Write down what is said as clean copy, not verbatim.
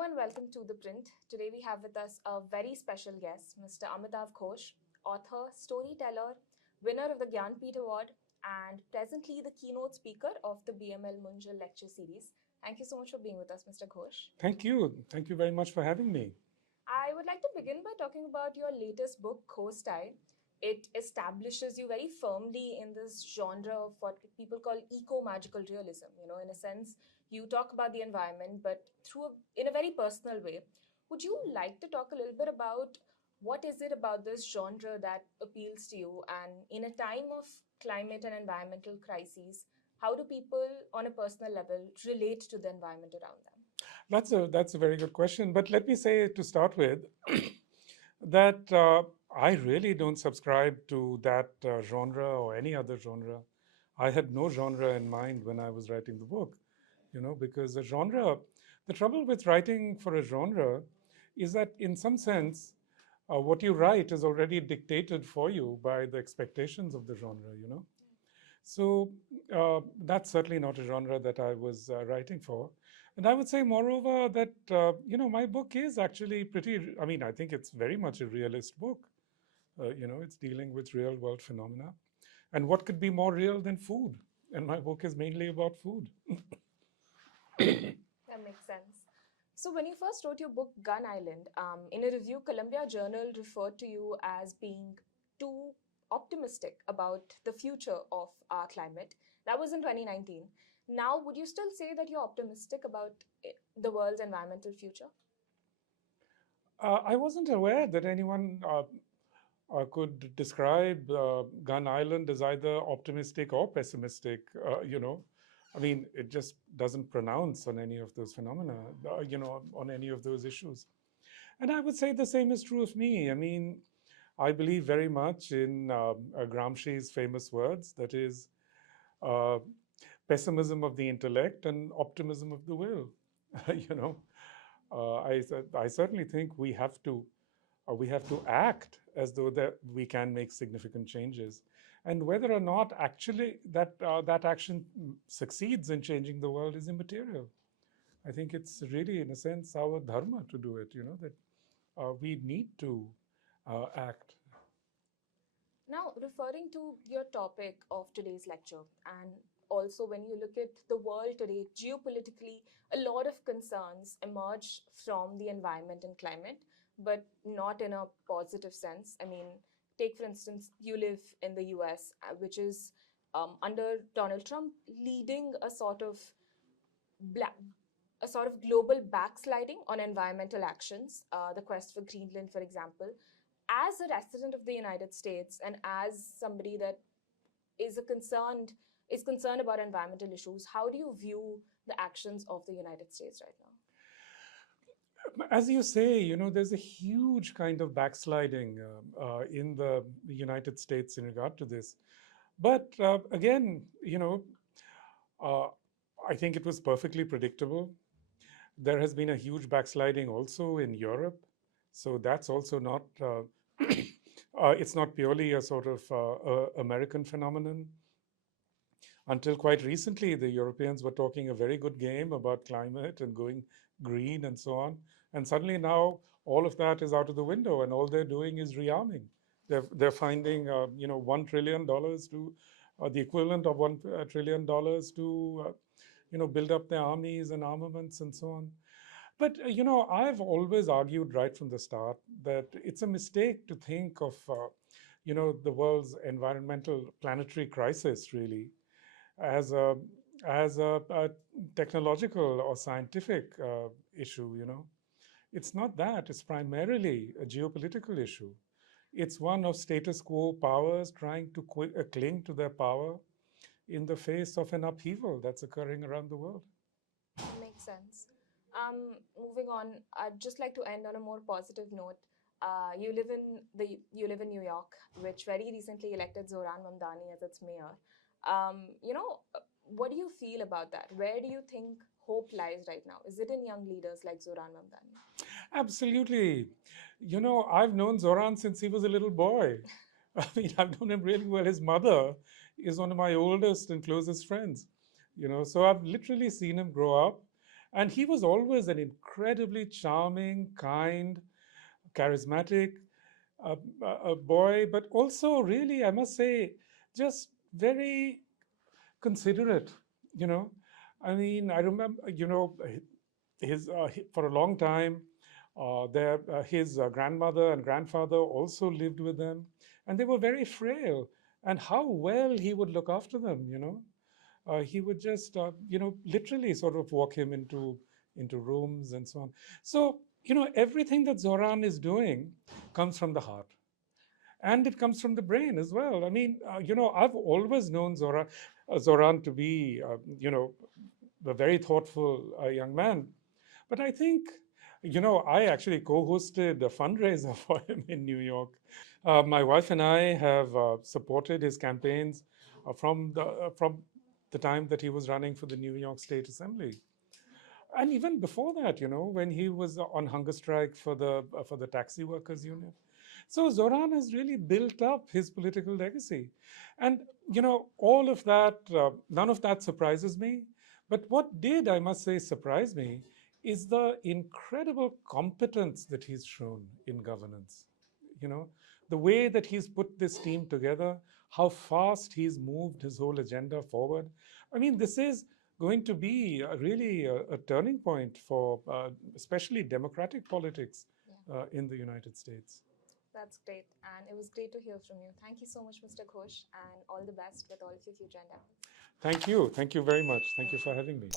Hello and welcome to The Print. Today we have with us a very special guest, Mr. Amitav Ghosh, author, storyteller, winner of the Gyanpith Award, and presently the keynote speaker of the BML Munjal lecture series. Thank you so much for being with us, Mr. Ghosh. Thank you. Thank you very much for having me. I would like to begin by talking about your latest book, Co-Style. It establishes you very firmly in this genre of what people call eco-magical realism. In a sense, you talk about the environment, but in a very personal way. Would you like to talk a little bit about what is it about this genre that appeals to you? And in a time of climate and environmental crises, how do people on a personal level relate to the environment around them? That's a very good question. But let me say to start with that I really don't subscribe to that genre or any other genre. I had no genre in mind when I was writing the book, because the trouble with writing for a genre is that in some sense, what you write is already dictated for you by the expectations of the genre. So that's certainly not a genre that I was writing for. And I would say, moreover, that my book is actually pretty. I mean, I think it's very much a realist book. It's dealing with real world phenomena, and what could be more real than food? And my book is mainly about food. That makes sense. So, when you first wrote your book, Gun Island, in a review, Columbia Journal referred to you as being too optimistic about the future of our climate. That was in 2019. Now, would you still say that you're optimistic about the world's environmental future? I wasn't aware that anyone could describe Gun Island as either optimistic or pessimistic. I mean, it just doesn't pronounce on any of those phenomena, on any of those issues. And I would say the same is true of me. I mean, I believe very much in Gramsci's famous words, that is, uh, pessimism of the intellect and optimism of the will. you know, I certainly think we have to act as though that we can make significant changes, and whether or not actually that action succeeds in changing the world is immaterial. I think it's really, in a sense, our dharma to do it. That we need to act. Now, referring to your topic of today's lecture, and also when you look at the world today, geopolitically, a lot of concerns emerge from the environment and climate, but not in a positive sense. I mean, take for instance, you live in the US, which is under Donald Trump leading black, a sort of global backsliding on environmental actions, the quest for Greenland, for example. As a resident of the United States and as somebody that is a concerned is concerned about environmental issues, how do you view the actions of the United States right now? As you say, there's a huge kind of backsliding in the United States in regard to this. But again, uh, I think it was perfectly predictable. There has been a huge backsliding also in Europe. So that's also not, it's not purely a sort of American phenomenon. Until quite recently, the Europeans were talking a very good game about climate and going green and so on. And suddenly now all of that is out of the window, and all they're doing is rearming. They're finding, $1 trillion to the equivalent of $1 trillion to, build up their armies and armaments and so on. But I've always argued right from the start that it's a mistake to think of the world's environmental planetary crisis really as a technological or scientific issue. It's not that. It's primarily a geopolitical issue. It's one of status quo powers trying to cling to their power in the face of an upheaval that's occurring around the world. Makes sense. Moving on, I'd just like to end on a more positive note. You live in New York, which very recently elected Zohran Mamdani as its mayor. What do you feel about that? Where do you think hope lies right now? Is it in young leaders like Zohran Mamdani? Absolutely. I've known Zoran since he was a little boy. I mean, I've known him really well. His mother is one of my oldest and closest friends. So I've literally seen him grow up. And he was always an incredibly charming, kind, charismatic a boy, but also really, I must say, just very considerate. You know, I mean, I remember, for a long time, his grandmother and grandfather also lived with them, and they were very frail. And how well he would look after them. He would just literally sort of walk him into rooms and so on. So everything that Zohran is doing comes from the heart, and it comes from the brain as well. I mean, I've always known Zohran to be a very thoughtful young man, but I think I actually co-hosted a fundraiser for him in New York. My wife and I have supported his campaigns from the time that he was running for the New York State Assembly, and even before that, when he was on hunger strike for the taxi workers union. So Zohran has really built up his political legacy, and all of that. None of that surprises me. But what did, I must say, surprise me is the incredible competence that he's shown in governance. You know, the way that he's put this team together, how fast he's moved his whole agenda forward. I mean, this is going to be really a turning point for especially democratic politics Yeah, in the United States. that's great. And it was great to hear from you. Thank you so much, Mr. Ghosh, and all the best with all of your future endeavors. Thank you. Thank you very much. Thank Thank you for you. having me.